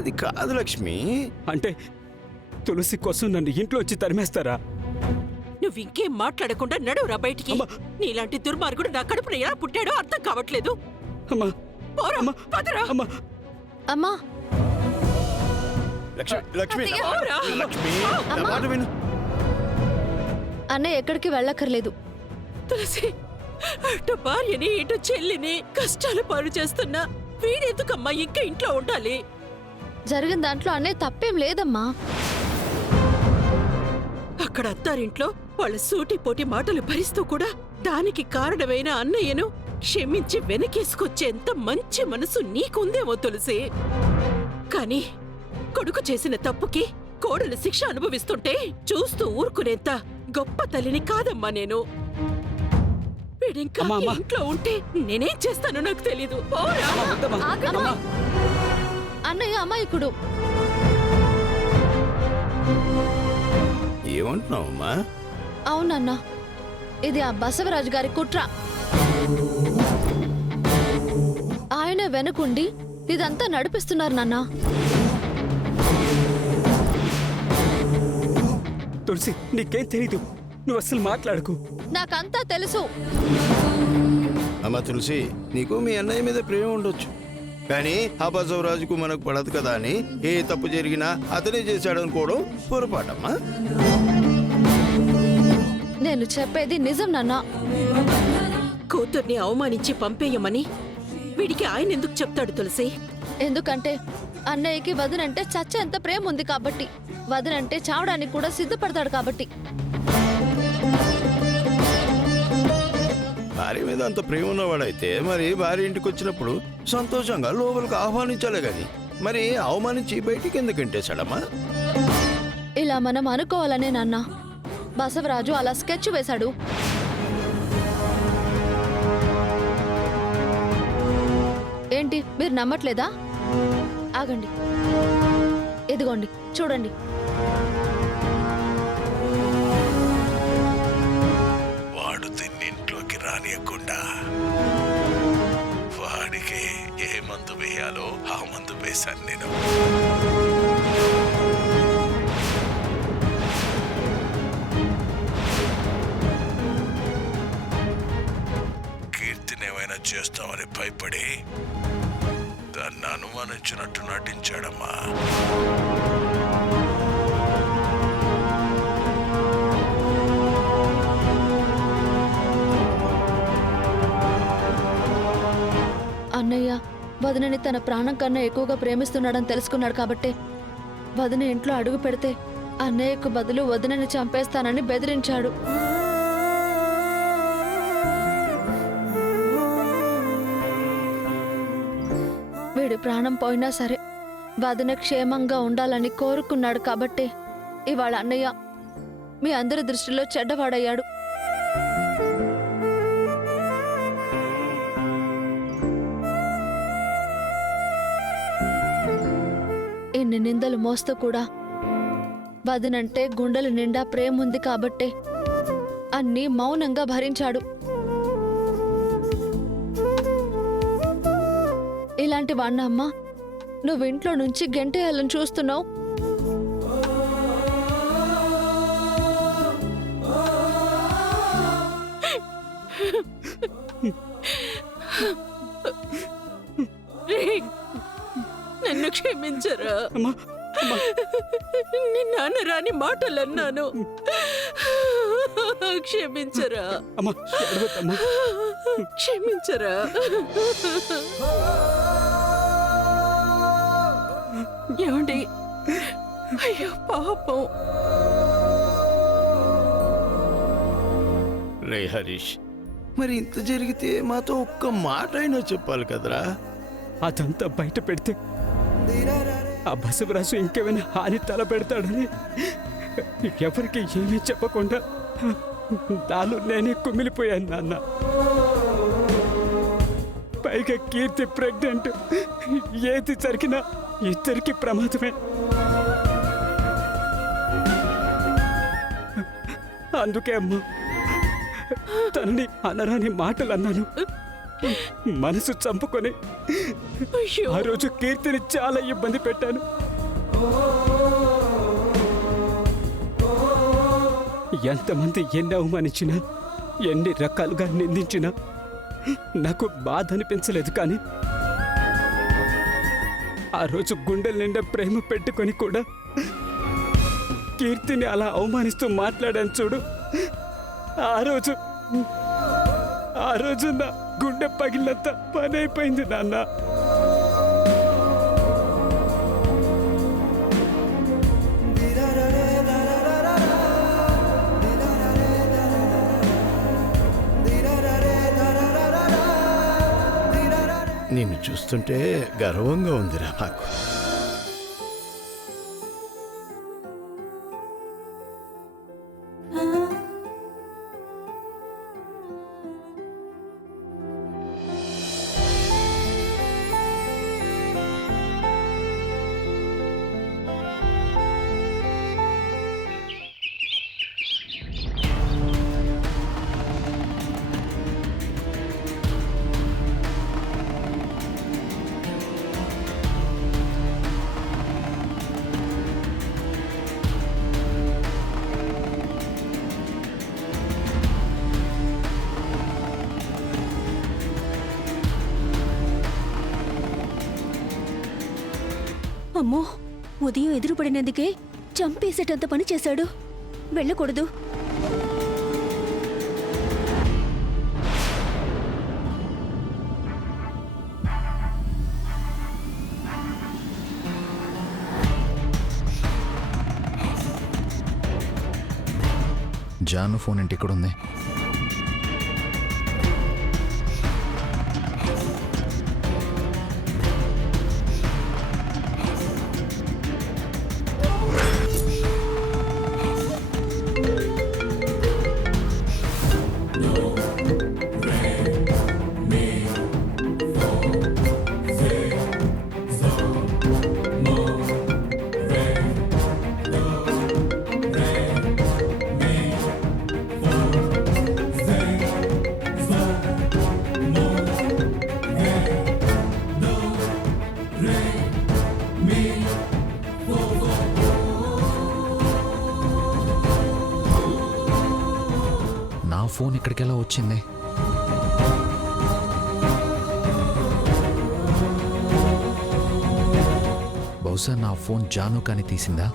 అది కాదు లక్ష్మి. అంటే తులసి కోసం నన్ను ఇంట్లోంచి తరిమేస్తారా? నువ్వు ఇంకేం మాట్లాడకుండా నడువురా బయటికి. నీలాంటి దుర్మార్గుడు నా కడుపున ఎలా పుట్టాడో అర్థం కావట్లేదు. అమ్మా పోరా, అమ్మా పదరా. అమ్మా అమ్మా లక్ష్మి లక్ష్మి అత్తయ్య, నా మాట- అవురా? లక్ష్మి నా మాట విను. అన్నయ్య ఎక్కడికి వెళ్ళక్కర్లేదు. తులసి, అటు భార్యని ఇటు చెల్లిని కష్టాలు పాలు చేస్తున్నా వీడెందుకమ్మా ఇంకా ఇంట్లో ఉండాలి? జరిగిన దాంట్లో అన్నయ్య తప్పేం లేదమ్మా. అక్కడ అత్తారింట్లో వాళ్ళ సూటిపోటి మాటలు భరిస్తూ కూడా దానికి కారణమైన అన్నయ్యను క్షమించి వెనకేసుకొచ్చేంత మంచి మనసు నీకుందేమో తులసి. కాని కొడుకు చేసిన తప్పుకి కోడలు శిక్ష అనుభవిస్తుంటే చూస్తూ ఊరుకునేంత గొప్ప తల్లిని కాదమ్మా నేను. వీడింకా అమ్మా, అమ్మా. ఇంట్లో ఉంటే నేనేం చేస్తానో నాకు తెలీదు. పోరా. అమ్మా, అన్నయ్య అమాయకుడు. ఏమంటున్నావమ్మా? అవునన్నా, ఇది ఆ బసవరాజు గారి కుట్ర. ఆయన వెనుకుండి ఇదంతా నడిపిస్తున్నారు నాన్న. తులసి నీకేం తెలీదు, నువ్వు అసలు మాట్లాడకు. నాకంతా తెలుసు. అమ్మా తులసి, నీకు మీ అన్నయ్య మీద ప్రేమ ఉండొచ్చు, కానీ ఆ బసవరాజుకు మనకు పడదు కదా అని ఏ తప్పు జరిగినా అతనే చేశాడనుకోవడం పొరపాటమ్మా. నేను చెప్పేది నిజం నాన్న. కూతుర్ని అవమానించి పంపేయమని వీడికి ఆయన ఎందుకు చెప్తాడు తులసి? ఎందుకంటే అన్నయ్యకి వదినంటే చచ్చేంత ప్రేమ ఉంది కాబట్టి, వదినంటే చావడానికి కూడా సిద్ధపడతాడు కాబట్టి. భార్య మీద అంత ప్రేమ ఉన్నవాడైతే మరి భార్య ఇంటికి వచ్చినప్పుడు సంతోషంగా లోపలికి ఆహ్వానించాలి గాని మరి అవమానించి బయటికి ఎందుకంటేశాడమ్మా? ఇలా మనం అనుకోవాలనే నాన్న బసవరాజు అలా స్కెచ్ వేశాడు. ఏంటి మీరు నమ్మట్లేదా? ఆగండి, ఇదిగోండి చూడండి. వాడు తిన్నింట్లోకి రానియకుండా వాడికి ఏ మందు వేయాలో ఆ మందు వేశాను నేను. కీర్తినేమైనా చేస్తామని భయపడి దాన్ని అనుమానించినట్టు నటించాడమ్మా. అన్నయ్య వదినని తన ప్రాణం కన్నా ఎక్కువగా ప్రేమిస్తున్నాడని తెలుసుకున్నాడు కాబట్టి వదిన ఇంట్లో అడుగు పెడితే అన్నయ్యకు బదులు వదినని చంపేస్తానని బెదిరించాడు. వీడి ప్రాణం పోయినా సరే వదిన క్షేమంగా ఉండాలని కోరుకున్నాడు కాబట్టి ఇవాళ అన్నయ్య మీ అందరి దృష్టిలో చెడ్డవాడయ్యాడు. ఇన్ని నిందలు మోస్తూ కూడా వదినంటే గుండెల నిండా ప్రేమ ఉంది కాబట్టే అన్నీ మౌనంగా భరించాడు. ఇలాంటి వాణ్ణ అమ్మా నువ్వు ఇంట్లో నుంచి గెంటేయాలని చూస్తున్నావు. నన్ను క్షమించరా. అమ్మా నీ నాన్న రాని మాటలన్నాను. క్షమించరా. అమ్మా ఏడవద్దమ్మా. క్షమించరా. ఏమండి? అయ్యో పాపం. రే హరీష్, మరి ఇంత జరిగితే మాతో ఒక్క మాట అయినా చెప్పాలి కదరా. అదంతా బయట పెడితే ఆ బసవరాజు ఇంకేమైనా హాని తల పెడతాడని ఎవరికి ఏమీ చెప్పకుండా నాలో నేనే కుమిలిపోయాను నాన్న. పైగా కీర్తి ప్రెగ్నెంట్. ఏది జరిగినా ఇద్దరికి ప్రమాదమే. అందుకే అమ్మా తనని అనరాని మాటలు అన్నాను. మనసు చంపుకొని అయ్యో ఆ రోజు కీర్తిని చాలా ఇబ్బంది పెట్టాను. ఎంతమంది ఎన్ని అవమానించినా, ఎన్ని రకాలుగా నిందించినా నాకు బాధ అనిపించలేదు. కానీ ఆ రోజు గుండెల నిండా ప్రేమ పెట్టుకొని కూడా కీర్తిని అలా అవమానిస్తూ మాట్లాడాను చూడు. ఆ రోజు నా గుండె పగిలినంత పని అయిపోయింది నాన్న. నిన్ను చూస్తుంటే గర్వంగా ఉందిరా నాకు. అమ్మో, ఉదయం ఎదురుపడినందుకే చంపేసేటంత పని చేశాడు. వెళ్ళకూడదు. జాను ఫోన్ ఏంటి ఇక్కడ ఉంది? నా ఫోన్ ఇక్కడికి ఎలా వచ్చింది? బహుశా నా ఫోన్ జాను కానీ తీసిందా?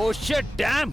ఓ షట్ డామ్!